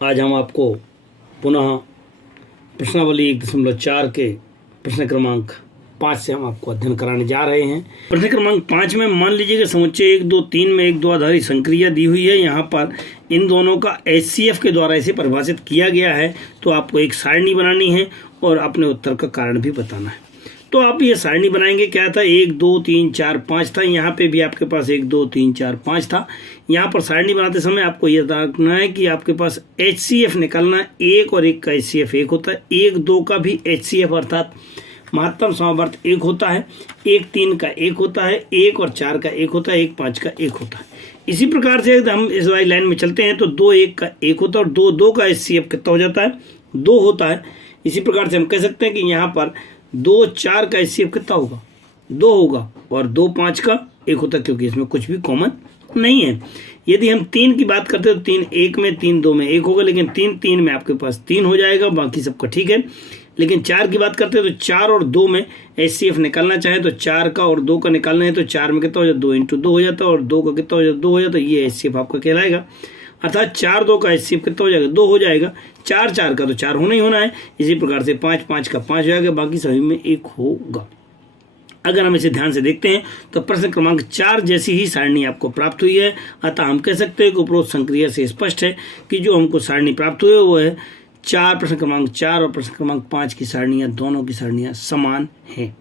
आज हम आपको पुनः प्रश्नावली 1.4 के प्रश्न क्रमांक 5 से हम आपको अध्ययन कराने जा रहे हैं। प्रश्न क्रमांक 5 में मान लीजिए कि समुच्चय 1, 2, 3 में एक द्विआधारी संक्रिया दी हुई है। यहाँ पर इन दोनों का HCF के द्वारा इसे परिभाषित किया गया है। तो आपको एक सारणी बनानी है और अपने उत्तर का कारण भी बताना है। तो आप ये सारणी बनाएंगे, क्या था 1, 2, 3, 4, 5 था। यहाँ पे भी आपके पास 1, 2, 3, 4, 5 था। यहाँ पर सारणी बनाते समय आपको यह रखना है कि आपके पास HCF निकालना है। 1 और 1 का HCF 1 होता है। 1, 2 का भी HCF अर्थात महत्तम समावर्त 1 होता है। 1, 3 का 1 होता है। 1 और 4 का 1 होता है। 1, 5 का 1 होता है। इसी प्रकार से हम इस वाली लाइन में चलते हैं तो 2, 1 का 1 होता है और 2, 2 का HCF कितना हो जाता है 2 होता है। इसी प्रकार से हम कह सकते हैं कि यहाँ पर 2, 4 का HCF कितना होगा 2 होगा और 2, 5 का 1 होता है, क्योंकि इसमें कुछ भी कॉमन नहीं है। यदि हम 3 की बात करते हैं तो 3 1 में, 3 2 में 1 होगा, लेकिन 3 3 में आपके पास 3 हो जाएगा, बाकी सबका ठीक है। लेकिन 4 की बात करते हैं तो 4 और 2 में HCF निकालना चाहे तो 4 का और 2 का निकालना है तो 4 में कितना हो जाता है 2 × 2 हो जाता है और 2 का कितना हो जाता है 2 हो जाता है। ये HCF आपका कहलाएगा। अर्थात 4, 2 का HCF कितना हो जाएगा 2 हो जाएगा। 4, 4 का तो 4 होना ही होना है। इसी प्रकार से 5, 5 का 5 हो जाएगा, बाकी सभी में 1 होगा। अगर हम इसे ध्यान से देखते हैं तो प्रश्न क्रमांक 4 जैसी ही सारणी आपको प्राप्त हुई है। अतः हम कह सकते हैं कि उपरोक्त संक्रिया से स्पष्ट है कि जो हमको सारणी प्राप्त हुई है वो है 4। प्रश्न क्रमांक 4 और प्रश्न क्रमांक 5 की सारणियां, दोनों की सारणियां समान हैं।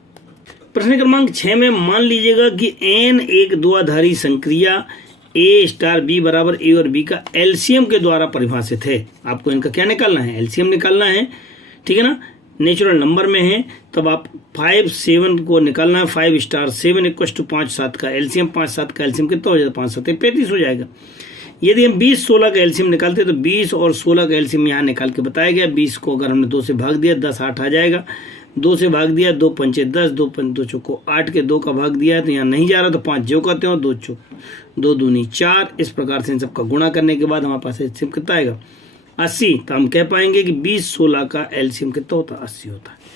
प्रश्न क्रमांक 6 में मान लीजिएगा कि n एक द्विआधारी संक्रिया A स्टार B बराबर A और B का LCM के द्वारा परिभाषित है। आपको इनका क्या निकालना है LCM निकालना है, ठीक है ना। नेचुरल नंबर में है तब आप 5, 7 को निकालना है। 5 स्टार 7 = 5, 7 का LCM, 5, 7 का LCM कितना हो जाता है 5, 7 35 हो जाएगा। यदि हम 20, 16 का LCM निकालते हैं तो 20 और 16 का LCM यहाँ निकाल के बताया गया। 20 को अगर हमने 2 से भाग दिया 10, 8 आ जाएगा। 2 से भाग दिया 2 पंचे 10, 2 चौको 8 के 2 का भाग दिया है तो यहाँ नहीं जा रहा तो 5 जो कहते हो 2 दूनी 4। इस प्रकार से इन सबका गुणा करने के बाद हमारे पास LCM कितना आएगा 80। तो हम कह पाएंगे कि 20, 16 का LCM कितना होता है 80 होता है।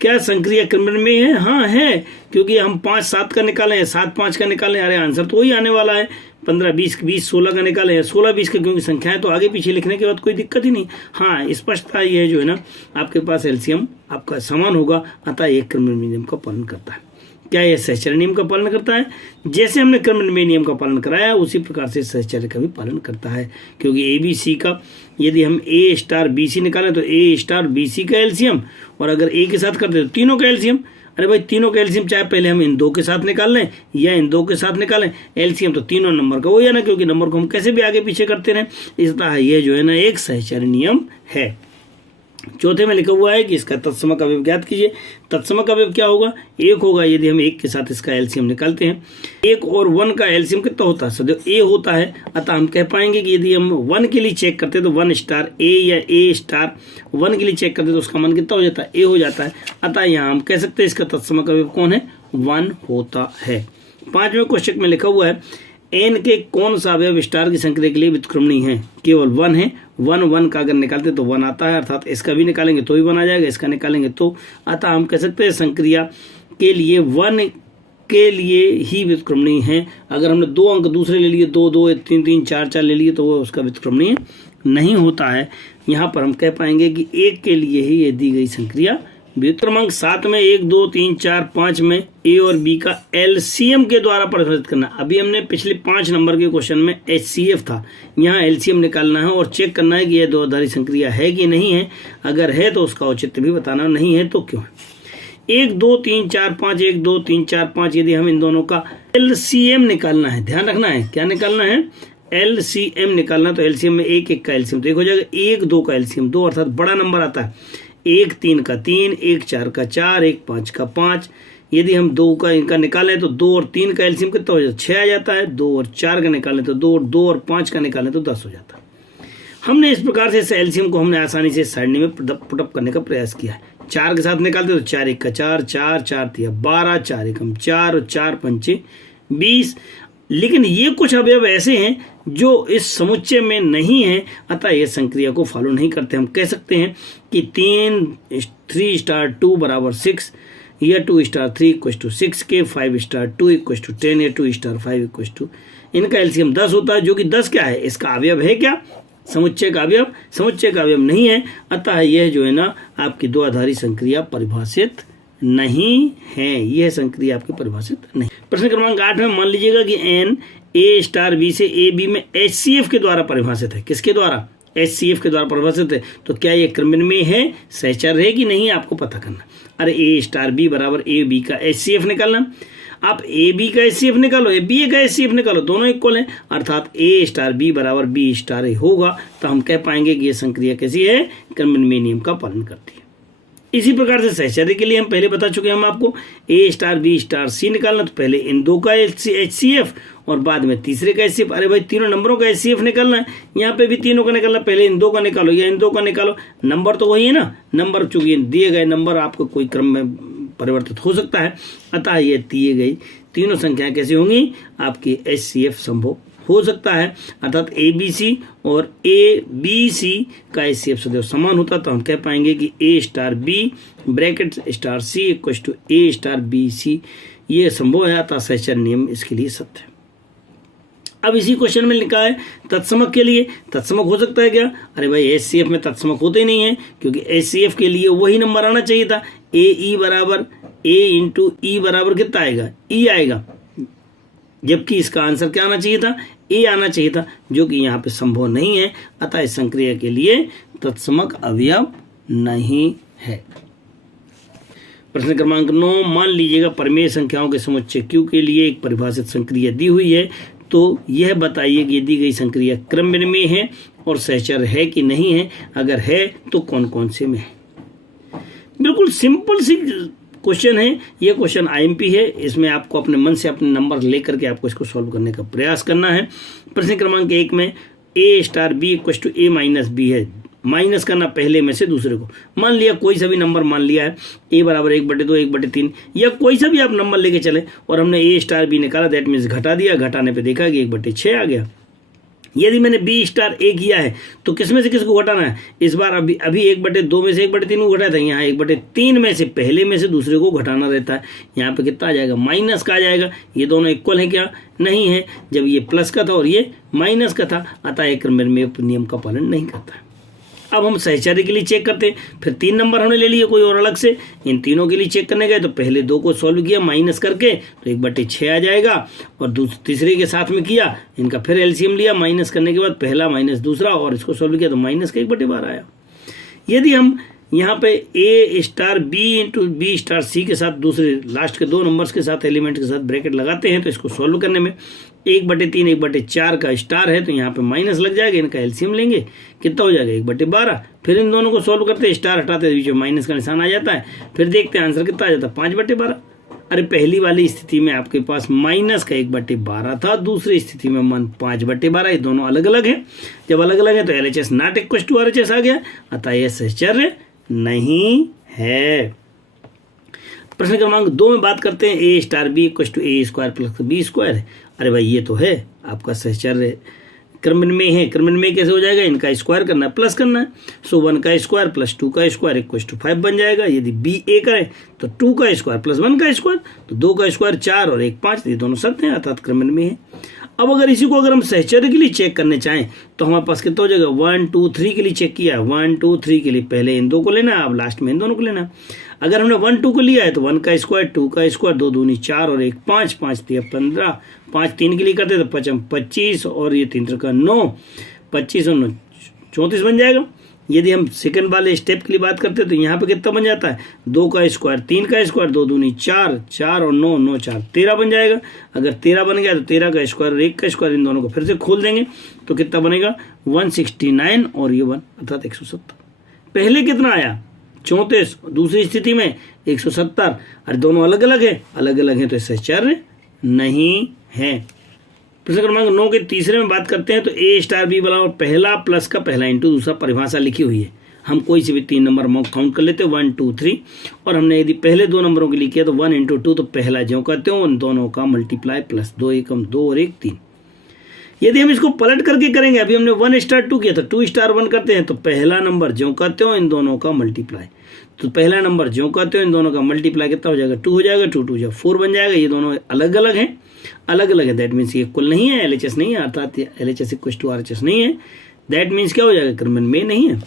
क्या संक्रिया क्रमण में है? हाँ है, क्योंकि हम 5, 7 का निकाले हैं, 7, 5 का निकाले। अरे आंसर तो वही आने वाला है। 15, 20, 16 का निकाले हैं, 16, 20 का, क्योंकि संख्याएं तो आगे पीछे लिखने के बाद कोई दिक्कत ही नहीं। हाँ, स्पष्टता ये जो है ना, आपके पास LCM आपका समान होगा। अतः ये क्रमण नियम का पालन करता है। क्या यह सहचर्य नियम का पालन करता है? जैसे हमने क्रमण नियम का पालन कराया उसी प्रकार से सहचर्य का भी पालन करता है, क्योंकि ABC का यदि हम A स्टार BC निकालें तो A स्टार BC का LCM, और अगर A के साथ करते तो तीनों का LCM। अरे भाई तीनों का LCM चाहे पहले हम इन 2 के साथ निकाल लें या इन 2 के साथ निकालें, LCM तो तीनों नंबर का वही है ना, क्योंकि नंबर को हम कैसे भी आगे पीछे करते रहें। इसलिए ये जो है ना एक सहचर्य नियम है। चौथे में लिखा हुआ है कि इसका तत्समक अवयव ज्ञात कीजिए। तत्समक अवयव क्या होगा 1 होगा। यदि हम 1 के साथ इसका LCM निकालते हैं, 1 और 1 का LCM कितना होता है सदैव A होता है। अतः हम कह पाएंगे कि यदि हम 1 के लिए चेक करते हैं तो 1 स्टार A या A स्टार 1 के लिए चेक करते हैं तो उसका मान कितना हो जाता है A हो जाता है। अतः यहाँ हम कह सकते हैं इसका तत्समक अवयव कौन है 1 होता है। 5वें क्वेश्चन में लिखा हुआ है n के कौन सा अवयव स्टार की संक्रिया के लिए व्युत्क्रमणीय है? केवल 1 है। 1, 1 का अगर निकालते तो 1 आता है, अर्थात इसका भी निकालेंगे तो ही 1 आ जाएगा, इसका निकालेंगे तो। अतः हम कह सकते हैं संक्रिया के लिए 1 के लिए ही व्युत्क्रमणीय है। अगर हमने 2 अंक दूसरे ले लिए 2, 2, 3, 3, 4, 4 ले लिए तो वो उसका व्युत्क्रमणीय नहीं होता है। यहाँ पर हम कह पाएंगे कि 1 के लिए ही ये दी गई संक्रिया। क्रमांक 7 में 1, 2, 3, 4, 5 में A और B का LCM के द्वारा परिभाषित करना। अभी हमने पिछले 5 नंबर के क्वेश्चन में HCF था, यहाँ LCM निकालना है और चेक करना है कि यह द्विआधारी संक्रिया है कि नहीं है। अगर है तो उसका औचित्य भी बताना, नहीं है तो क्यों है। 1, 2, 3, 4, 5, 1, 2, 3, 4, 5 यदि हम इन दोनों का LCM निकालना है, ध्यान रखना है क्या निकालना है LCM निकालना। तो LCM में 1, 1 का LCM तो 1 हो जाएगा। 1, 2 का LCM 2, अर्थात बड़ा नंबर आता है। 1, 3 का 3, 1, 4 का 4, 1, 5 का 5। यदि हम 2 का इनका निकालें तो 2 और 3 का LCM कितना हो जाता है 6 आ जाता है। 2 और 4 का निकालें तो 2 और 5 का निकालें तो 10 हो जाता है। हमने इस प्रकार से इस LCM को हमने आसानी से सारणी में पुटअप करने का प्रयास किया है। 4 के साथ निकालते तो 4, 1 का 4, 4, 4 3 12, 4 1 4 और 4 पंचे 20। लेकिन ये कुछ अवयव ऐसे हैं जो इस समुच्चय में नहीं है, अतः ये संक्रिया को फॉलो नहीं करते। हम कह सकते हैं कि 3 स्टार 2 बराबर 6 या 2 स्टार 3 = 6 के 5 स्टार 2 = 10 या 2 स्टार 5 = इनका LCM 10 होता है, जो कि 10 क्या है इसका अवयव है क्या समुच्चय का अवयव नहीं है, अतः यह जो है ना आपकी द्विआधारी संक्रिया परिभाषित नहीं है, यह संक्रिया आपकी परिभाषित नहीं। प्रश्न क्रमांक 8 में मान लीजिएगा कि n a स्टार b से a b में HCF के द्वारा परिभाषित है। किसके द्वारा? HCF के द्वारा परिभाषित है। तो क्या ये क्रमनिमेय है, सहचर्य है कि नहीं, आपको पता करना। अरे a स्टार b बराबर a b का HCF निकालना। आप a b का HCF निकालो, a b का HCF निकालो, दोनों इक्वल हैं, अर्थात a स्टार b बराबर b स्टार a होगा। तो हम कह पाएंगे कि यह संक्रिया कैसी है, क्रमनिमेय नियम का पालन करती है। इसी प्रकार से सहचर्य के लिए हम पहले बता चुके हैं हम आपको a star b star c निकालना। तो पहले इन दो का HCF और बाद में तीसरे का HCF। अरे भाई तीनों नंबरों का HCF निकालना है, यहाँ पे भी तीनों का निकालना, पहले इन दो का निकालो या इन दो का निकालो, नंबर तो वही है ना, नंबर चूंकि दिए गए नंबर आपको कोई क्रम में परिवर्तित हो सकता है, अतः ये दिए गई तीनों संख्याएं कैसी होंगी, आपकी HCF संभव हो सकता है, अर्थात ABC और ABC का HCF सदैव समान होता। तो हम कह पाएंगे कि A star B bracket star C equal to A star BC ये संभव है, अतः सहचर्य नियम इसके लिए सत्य है। अब इसी क्वेश्चन में लिखा है तत्समक के लिए, तत्समक हो सकता है क्या? अरे भाई HCF में तत्समक होते ही नहीं है, क्योंकि HCF के लिए वही नंबर आना चाहिए था, AE बराबर A इंटू E बराबर कितना आएगा, E आएगा, जबकि इसका आंसर क्या आना चाहिए था, A आना चाहिए था, जो कि यहाँ पे संभव नहीं है, अतः इस संक्रिया के लिए तत्समक अवयव नहीं है। प्रश्न क्रमांक 9, मान लीजिएगा परिमेय संख्याओं के समुच्चय Q के लिए एक परिभाषित संक्रिया दी हुई है, तो यह बताइए कि दी गई संक्रिया क्रमनिमेय है और सहचर्य है कि नहीं है, अगर है तो कौन कौन से में है। बिल्कुल सिंपल सी क्वेश्चन है, ये क्वेश्चन IMP है, इसमें आपको अपने मन से अपने नंबर लेकर के आपको इसको सॉल्व करने का प्रयास करना है। प्रश्न क्रमांक 1 में A star B equal to A minus B है, माइनस करना पहले में से दूसरे को। मान लिया कोई सा भी नंबर मान लिया है, A बराबर 1/2 1/3 या कोई सा भी आप नंबर लेके चले, और हमने A स्टार B निकाला, दैट मीन्स घटा दिया, घटाने पे देखा कि 1/6 आ गया। यदि मैंने B स्टार A किया है तो किसमें से किसको घटाना है, इस बार अभी 1/2 में से 1/3 को घटाया था, यहाँ 1/3 में से पहले में से दूसरे को घटाना रहता है। यहाँ पे कितना आ जाएगा, माइनस का आ जाएगा। ये दोनों इक्वल है क्या, नहीं है, जब ये प्लस का था और ये माइनस का था, अतः एक क्रमनिमेय नियम का पालन नहीं करता है। अब हम सहचर्य के लिए चेक करते हैं, फिर 3 नंबर हमने ले लिए कोई और अलग से, इन तीनों के लिए चेक करने गए तो पहले 2 को सॉल्व किया माइनस करके तो 1/6 आ जाएगा, और तीसरे के साथ में किया, इनका फिर एलसीएम लिया, माइनस करने के बाद पहला माइनस दूसरा और इसको सॉल्व किया तो माइनस का 1/12 आया। यदि हम यहाँ पे A star B into B star C के साथ दूसरे लास्ट के 2 नंबर्स के साथ एलिमेंट के साथ ब्रैकेट लगाते हैं तो इसको सॉल्व करने में 1/3 1/4 का स्टार है, तो यहाँ पे माइनस लग जाएगा, इनका एलसीएम लेंगे, कितना हो जाएगा 1/12। फिर इन दोनों को सॉल्व करते हैं, स्टार हटाते हैं, बीच में माइनस का निशान आ जाता है, फिर देखते हैं आंसर कितना आ जाता है 5/12। अरे पहली वाली स्थिति में आपके पास माइनस का 1/12 था, दूसरी स्थिति में 5/12, ये दोनों अलग अलग हैं। जब अलग अलग है तो LHS not equal to RHS आ गया, अतः यह सहचर्य नहीं है। प्रश्न क्रमांक 2 में बात करते हैं A star B equal to A square plus B square है। अरे भाई ये तो है आपका सहचर्य क्रमनिमेय है, क्रमनिमेय कैसे हो जाएगा, इनका स्क्वायर करना है, प्लस करना है, सो 1 का स्क्वायर प्लस 2 का स्क्वायर इक्वल टू 5 बन जाएगा। यदि B A करें तो 2 का स्क्वायर प्लस 1 का स्क्वायर, तो 2 का स्क्वायर 4 और 1 5, ये दोनों सत्य हैं, अर्थात क्रमनिमेय है। अब अगर इसी को अगर हम सहचर्य के लिए चेक करने चाहें तो हमारे पास कितना हो जाएगा, 1 2 3 के लिए चेक किया है, 1 2 3 के लिए पहले इन 2 को लेना है, अब लास्ट में इन दोनों को लेना है। अगर हमने 1 2 को लिया है तो 1 का स्क्वायर 2 का स्क्वायर 2 दूनी 4 और 1 5 5 3 15, 5 3 के लिए करते तो 5 25 और ये 3 का 9, 25 और 9 34 बन जाएगा। यदि हम सेकंड वाले स्टेप के लिए बात करते हैं तो यहाँ पे कितना बन जाता है, 2 का स्क्वायर 3 का स्क्वायर 2 दूनी 4 4 और 9 9 4 13 बन जाएगा। अगर 13 बन गया तो 13 का स्क्वायर और 1 का स्क्वायर, इन दोनों को फिर से खोल देंगे तो कितना बनेगा 169 और ये 1 अर्थात 170। पहले कितना आया 34, दूसरी स्थिति में 170। अरे दोनों अलग अलग है तो सहचर्य नहीं है। प्रश्न क्रमांक 9 के तीसरे में बात करते हैं तो A स्टार B बराबर पहला प्लस का पहला इंटू दूसरा, परिभाषा लिखी हुई है। हम कोई से भी 3 नंबर काउंट कर लेते हैं 1 2 3, और हमने यदि पहले 2 नंबरों के लिए किया तो 1 इंटू 2, तो पहला जो कहते हो उन दोनों का मल्टीप्लाई प्लस 2 एकम 2 और 1 3। यदि हम इसको पलट करके करेंगे, अभी हमने 1 स्टार 2 किया था, 2 स्टार 1 करते हैं तो पहला नंबर जो कहते हो इन दोनों का मल्टीप्लाई, तो पहला नंबर जो कहते हो इन दोनों का मल्टीप्लाई कितना हो जाएगा 2 हो जाएगा, 2 2 4 बन जाएगा। ये दोनों अलग अलग हैं, दैट मीन्स ये इक्वल नहीं है, LHS नहीं है, अर्थात LHS इक्वल टू RHS नहीं है। दैट मीन्स क्या हो जाएगा, क्रमबद्ध में नहीं है।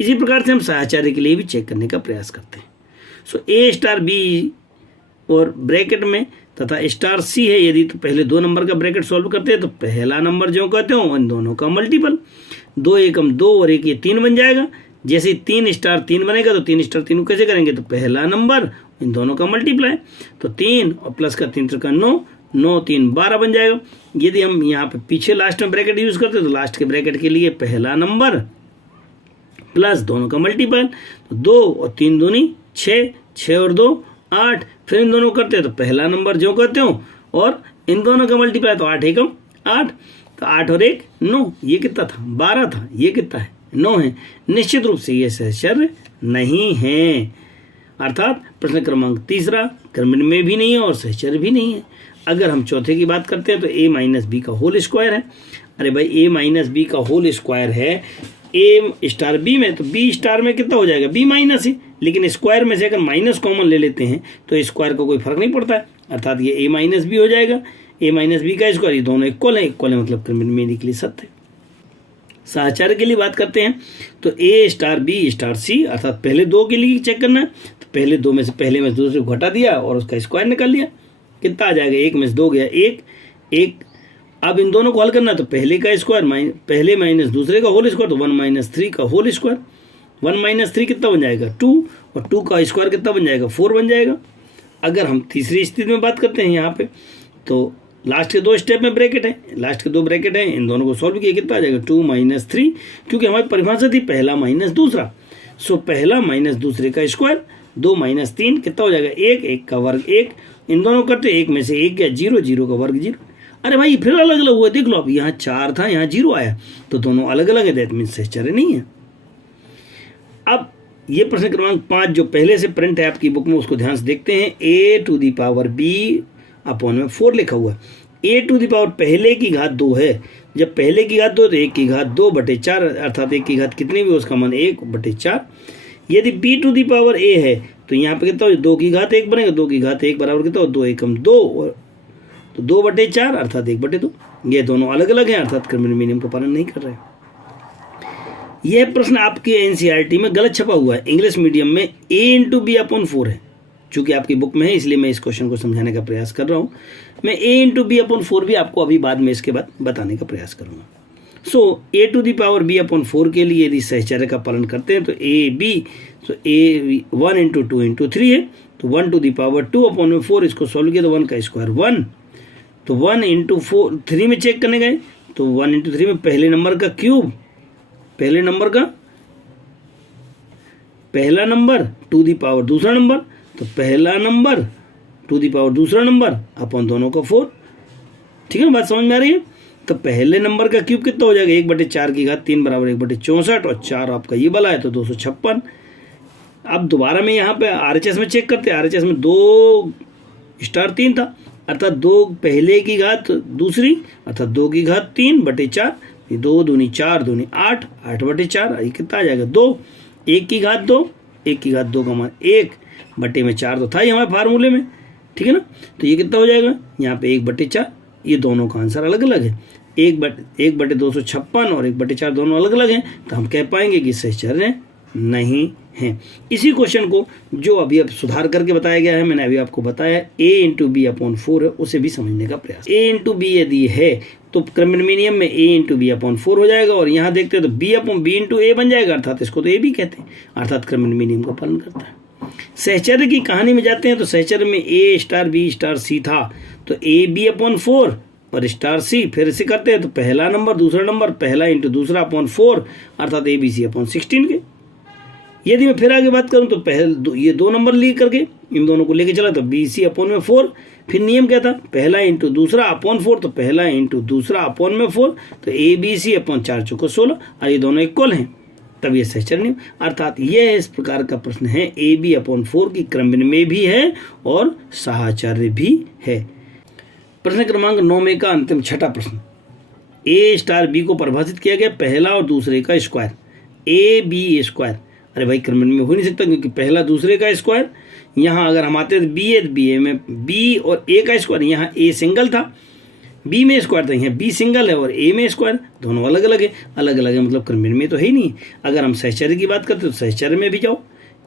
इसी प्रकार से हम साहचर्य के लिए भी चेक करने का प्रयास करते हैं। सो ए स्टार बी और ब्रैकेट में तथा स्टार सी है यदि, तो पहले 2 नंबर का ब्रैकेट सॉल्व करते हैं तो पहला नंबर जो कहते हो इन दोनों का मल्टीपल, 2 एकम 2 और 1 ये 3 बन जाएगा। जैसे 3 स्टार 3 बनेगा तो 3 स्टार 3 को कैसे करेंगे, तो पहला नंबर इन दोनों का मल्टीप्लाई, तो 3 और प्लस का 3 का 9, 9 3 12 बन जाएगा। यदि हम यहाँ पे पीछे लास्ट में ब्रैकेट यूज करते हैं तो लास्ट के ब्रैकेट के लिए पहला नंबर प्लस दोनों का मल्टीपल, तो 2 और 3 दूनी 6, 6 और 2 8, फिर इन दोनों करते हैं तो पहला नंबर जो कहते हो और इन दोनों का मल्टीप्लाई, तो 8 एकम 8, तो 8 और 1 9, ये कितना था 12 था, ये कितना है 9 है। निश्चित रूप से ये सहचर्य नहीं है, अर्थात प्रश्न क्रमांक 3 क्रमबद्ध में भी नहीं है और सहचर्य भी नहीं है। अगर हम चौथे की बात करते हैं तो a माइनस बी का होल स्क्वायर है। अरे भाई a माइनस बी का होल स्क्वायर है a स्टार b में, तो b स्टार में कितना हो जाएगा, b माइनस है, लेकिन स्क्वायर में से अगर माइनस कॉमन ले लेते हैं तो स्क्वायर को कोई फर्क नहीं पड़ता है, अर्थात ये a माइनस बी हो जाएगा। a माइनस बी का स्क्वायर, ये दोनों इक्वल है, इक्वल है मतलब क्रमबद्ध में निकली सत्य। साहचर्य के लिए बात करते हैं तो a star b star c, अर्थात पहले 2 के लिए चेक करना है, तो पहले 2 में से पहले में दूसरे को घटा दिया और उसका स्क्वायर निकाल लिया, कितना आ जाएगा, 1 में से 2 गया 1 1। अब इन दोनों को हल करना है तो पहले का स्क्वायर पहले माइनस दूसरे का होल स्क्वायर, तो 1 माइनस 3 का होल स्क्वायर, 1 माइनस 3 कितना बन जाएगा 2, और 2 का स्क्वायर कितना बन जाएगा 4 बन जाएगा। अगर हम तीसरी स्थिति में बात करते हैं यहाँ पे, तो लास्ट के 2 स्टेप में ब्रैकेट है, लास्ट के 2 ब्रैकेट हैं, इन दोनों को सॉल्व किया कितना आ जाएगा 2 माइनस 3, क्योंकि हमारी परिभाषा थी पहला माइनस दूसरा, सो पहला माइनस दूसरे का स्क्वायर, 2 माइनस 3 कितना हो जाएगा 1, 1 का वर्ग 1, इन दोनों करते 1 में से 1 गया 0, 0 का वर्ग 0। अरे भाई फिर अलग अलग हुआ, देख लो अब यहाँ 4 था यहाँ 0 आया, तो दोनों अलग अलग है, दैट मीन्स सहचर्य नहीं है। अब ये प्रश्न क्रमांक 5 जो पहले से प्रिंट है आपकी बुक में, उसको ध्यान से देखते हैं। a to the power b upon में 4 लिखा हुआ है, a टू दी पावर पहले की घात 2 है, जब पहले की घात 2 तो 1 की घात 2/4, अर्थात 1 की घात कितनी भी उसका मान 1/4। यदि b to the power a है तो यहाँ पे कितना हो, 2 की घात 1 बनेगा, 2 की घात 1 बराबर कितना हो, 2 एकम 2, और तो 2/4 अर्थात 1/2। ये दोनों अलग अलग हैं, अर्थात क्रमबद्ध नियम का पालन नहीं कर रहे। यह प्रश्न आपके एनसीईआरटी में गलत छपा हुआ है, इंग्लिश मीडियम में a इंटू बी अपॉन 4 है, चूंकि आपकी बुक में है इसलिए मैं इस क्वेश्चन को समझाने का प्रयास कर रहा हूँ। मैं a इंटू बी अपॉन 4 भी आपको अभी बाद में इसके बाद बताने का प्रयास करूँगा। So a to the power b upon 4 के लिए यदि सहचर्य का पालन करते हैं तो a b, तो a 1 इंटू 2 इंटू 3 है, तो 1 टू दी पावर 2 अपॉन में 4, इसको सॉल्व किया तो 1 का स्क्वायर 1, तो 1 इंटू 4 3 में चेक करने गए तो 1 इंटू 3 में पहले नंबर का क्यूब, पहले नंबर का पहला नंबर टू दी पावर दूसरा नंबर, तो पहला नंबर टू दी पावर दूसरा नंबर अपन दोनों का 4। ठीक है, बात समझ में आ रही है। तो पहले नंबर का क्यूब कितना हो जाएगा, 1/4 की घात 3 बराबर 1/64, और 4 आपका ये वाला है तो 256। अब दोबारा में यहाँ पे RHS में चेक करते हैं, RHS में 2 स्टार 3 था, अर्थात 2 पहले की घात दूसरी, अर्थात 2 की घात 3/4, 2 दूनी 4 दूनी 8, 8/4, ये कितना आ जाएगा 2, 1 की घात 2, 1 की घात 2 का मान 1/4 तो था ही हमारे फार्मूले में, ठीक है ना। तो ये कितना हो जाएगा यहाँ पे 1/4, ये दोनों का आंसर अलग अलग है, 1/256 और 1/4 दोनों अलग अलग हैं, तो हम कह पाएंगे कि सहचर्य नहीं है। इसी क्वेश्चन को जो अभी अब सुधार करके बताया गया है, मैंने अभी आपको बताया a इंटू बी अपॉन 4 है, उसे भी समझने का प्रयास। a इंटू बी यदि है तो क्रमबद्ध नियम में a इंटू बी अपॉन 4 हो जाएगा, और यहाँ देखते हैं तो b upon b into a बन जाएगा, अर्थात इसको तो a भी कहते हैं, अर्थात क्रमबद्ध नियम का पालन करता है। सहचर्य की कहानी में जाते हैं तो सहचर्य में a star b star c था, तो a b अपॉन 4 और स्टार सी, फिर इसे करते हैं तो पहला नंबर दूसरा नंबर पहला इंटू दूसरा अपॉन 4, अर्थात ए बी सी अपॉन 16 के। यदि मैं फिर आगे बात करूं तो ये 2 नंबर ली करके इन दोनों को लेके चला तो बी सी अपॉन में 4, फिर नियम क्या था, पहला इंटू दूसरा अपॉन 4, तो पहला इंटू दूसरा अपॉन में 4, तो ए बी सी अपॉन 4 चौको 16, और ये दोनों इक्वल हैं, तब ये सहचर्य नियम। अर्थात यह इस प्रकार का प्रश्न है, ए बी अपॉन 4 की क्रमबद्ध में भी है और साहचर्य भी है। प्रश्न क्रमांक 9 में का अंतिम छठा प्रश्न, a स्टार b को परिभाषित किया गया पहला और दूसरे का स्क्वायर, ए बी स्क्वायर। अरे भाई क्रमबद्ध में हो नहीं सकता, क्योंकि पहला दूसरे का स्क्वायर, यहाँ अगर हम आते हैं तो बी है, बी ए में b और a का स्क्वायर, यहाँ a सिंगल था, बी में स्क्वायर तो यहाँ बी सिंगल है और ए में स्क्वायर, दोनों अलग अलग है। अलग अलग है मतलब क्रमण में तो है ही नहीं। अगर हम सहचर्य की बात करते तो सहचर्य में भी जाओ,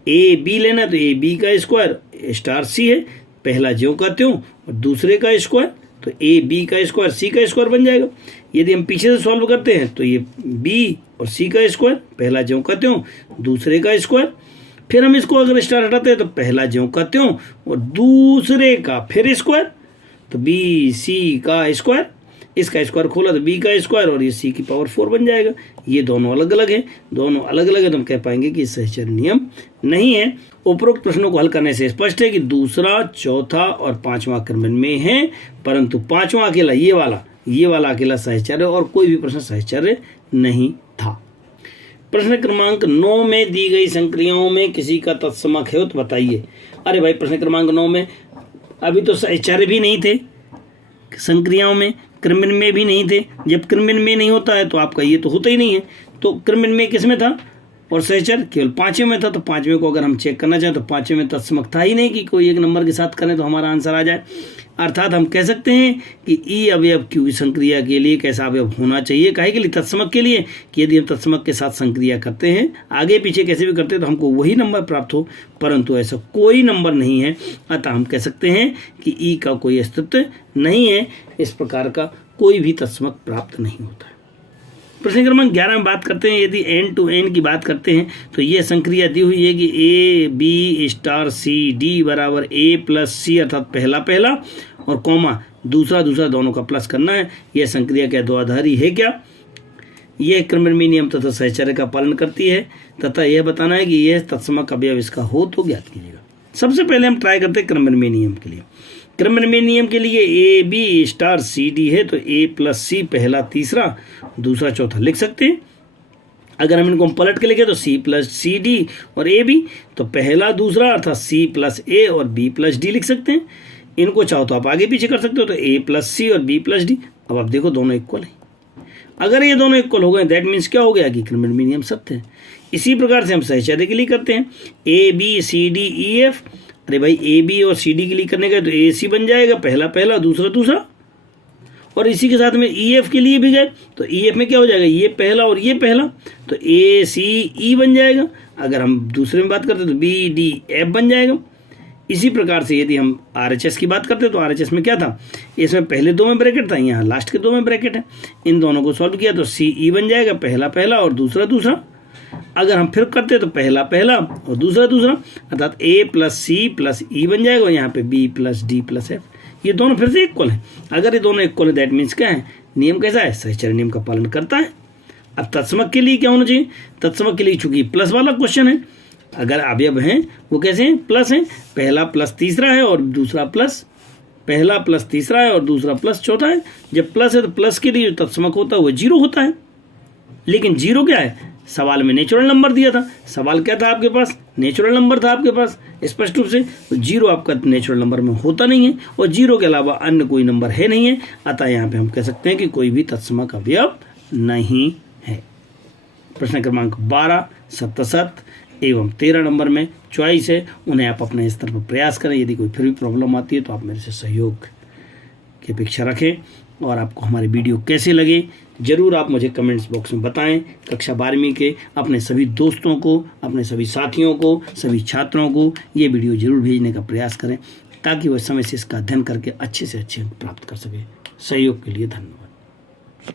ए बी लेना है तो ए बी का स्क्वायर स्टार सी है, पहला ज्यों का त्यों और दूसरे का स्क्वायर, तो ए बी का स्क्वायर सी का स्क्वायर बन जाएगा। यदि हम पीछे से सॉल्व करते हैं तो ये बी और सी का स्क्वायर, पहला ज्यों का त्यों दूसरे का स्क्वायर, फिर हम इसको अगर स्टार हटाते हैं तो पहला ज्यों का त्यों और दूसरे का फिर स्क्वायर, तो बी सी का स्क्वायर, इसका स्क्वायर खोला तो बी का स्क्वायर और ये सी की पावर 4 बन जाएगा। ये दोनों अलग अलग हैं, दोनों अलग अलग है तो हम कह पाएंगे कि सहचर्य नियम नहीं है। उपरोक्त प्रश्नों को हल करने से स्पष्ट है कि दूसरा, चौथा और पांचवा क्रमण में है, परंतु पांचवा अकेला ये वाला अकेला सहचर्य और कोई भी प्रश्न सहचर्य नहीं था। प्रश्न क्रमांक 9 में दी गई संक्रियाओं में किसी का तत्समक है तो बताइए। अरे भाई प्रश्न क्रमांक 9 में अभी तो सहचर्य भी नहीं थे, संक्रियाओं में क्रमण में भी नहीं थे। जब क्रमण में नहीं होता है तो आपका ये तो होता ही नहीं है, तो क्रमण में किस में था और सहचर्य केवल पांचवें में था। तो पांचवें को अगर हम चेक करना चाहें तो पांचवें में तत्समक था ही नहीं कि कोई एक नंबर के साथ करें तो हमारा आंसर आ जाए। अर्थात हम कह सकते हैं कि ई अवयव क्यू संक्रिया के लिए कैसा अवयव होना चाहिए, काहे के लिए, तत्समक के लिए, कि यदि हम तत्समक के साथ संक्रिया करते हैं आगे पीछे कैसे भी करते हैं तो हमको वही नंबर प्राप्त हो, परंतु ऐसा कोई नंबर नहीं है। अतः हम कह सकते हैं कि ई का कोई अस्तित्व नहीं है, इस प्रकार का कोई भी तत्समक प्राप्त नहीं होता है। प्रश्न क्रमांक 11 में बात करते हैं, यदि n to n की बात करते हैं तो यह संक्रिया दी हुई है कि A B star C D बराबर ए प्लस सी, अर्थात पहला पहला और कॉमा दूसरा दूसरा दोनों का प्लस करना है। यह संक्रिया क्या द्विआधारी है क्या? यह क्रमणीय नियम तथा सहचर्य का पालन करती है तथा यह बताना है कि यह तत्समक अवयव इसका हो तो ज्ञात कीजिएगा। सबसे पहले हम ट्राई करते हैं क्रमणीय नियम के लिए। क्रमणीय नियम के लिए A B star C D है तो ए प्लस सी पहला तीसरा दूसरा चौथा लिख सकते हैं। अगर हम इनको पलट के लिखे तो सी प्लस सी डी और ए बी, तो पहला दूसरा अर्थात सी प्लस ए और बी प्लस डी लिख सकते हैं। इनको चाहो तो आप आगे पीछे कर सकते हो, तो ए प्लस सी और बी प्लस डी। अब आप देखो दोनों इक्वल है। अगर ये दोनों इक्वल हो गए दैट मीन्स क्या हो गया कि क्रमणीय नियम सत्य है। इसी प्रकार से हम सहचर्य के लिए करते हैं, A B C D E F. अरे भाई ए बी और सी डी के लिए करने गए तो ए सी बन जाएगा, पहला पहला दूसरा दूसरा, और इसी के साथ में ई एफ के लिए भी गए तो ई एफ में क्या हो जाएगा, ये पहला और ये पहला, तो ए सी ई बन जाएगा। अगर हम दूसरे में बात करते हैं तो बी डी एफ बन जाएगा। इसी प्रकार से यदि हम आर एच एस की बात करते हैं तो आर एच एस में क्या था, इसमें पहले दो में ब्रैकेट था, यहाँ लास्ट के दो में ब्रैकेट है। इन दोनों को सॉल्व किया तो सी ई बन जाएगा, पहला पहला और दूसरा दूसरा। अगर हम फिर करते तो पहला पहला और दूसरा दूसरा, अर्थात ए प्लस सी प्लस ई बन जाएगा और यहाँ पे B plus D plus F. ये दोनों फिर से इक्वल है। अगर ये दोनों इक्वल है दैट मीन्स क्या है, नियम कैसा है, सहचर्य नियम का पालन करता है। अब तत्समक के लिए क्या होना चाहिए, तत्समक के लिए चूंकि प्लस वाला क्वेश्चन है, अगर अवयव हैं वो कैसे हैं, प्लस हैं, पहला प्लस तीसरा है और दूसरा प्लस, पहला प्लस तीसरा है और दूसरा प्लस चौथा है। जब प्लस है तो प्लस के लिए जो तत्समक होता है वो जीरो होता है। लेकिन जीरो क्या है, सवाल में नेचुरल नंबर दिया था, सवाल क्या था आपके पास, नेचुरल नंबर था आपके पास स्पष्ट रूप से, तो जीरो आपका नेचुरल नंबर में होता नहीं है और जीरो के अलावा अन्य कोई नंबर है नहीं है। अतः यहाँ पे हम कह सकते हैं कि कोई भी तत्समक अवयव नहीं है। प्रश्न क्रमांक 12, 7 एवं 13 नंबर में चॉइस है, उन्हें आप अपने स्तर पर प्रयास करें। यदि कोई फिर भी प्रॉब्लम आती है तो आप मेरे से सहयोग की अपेक्षा रखें। और आपको हमारे वीडियो कैसे लगे ज़रूर आप मुझे कमेंट्स बॉक्स में बताएं। कक्षा 12वीं के अपने सभी दोस्तों को, अपने सभी साथियों को, सभी छात्रों को ये वीडियो ज़रूर भेजने का प्रयास करें ताकि वह समय से इसका अध्ययन करके अच्छे से अच्छे अंक प्राप्त कर सके। सहयोग के लिए धन्यवाद।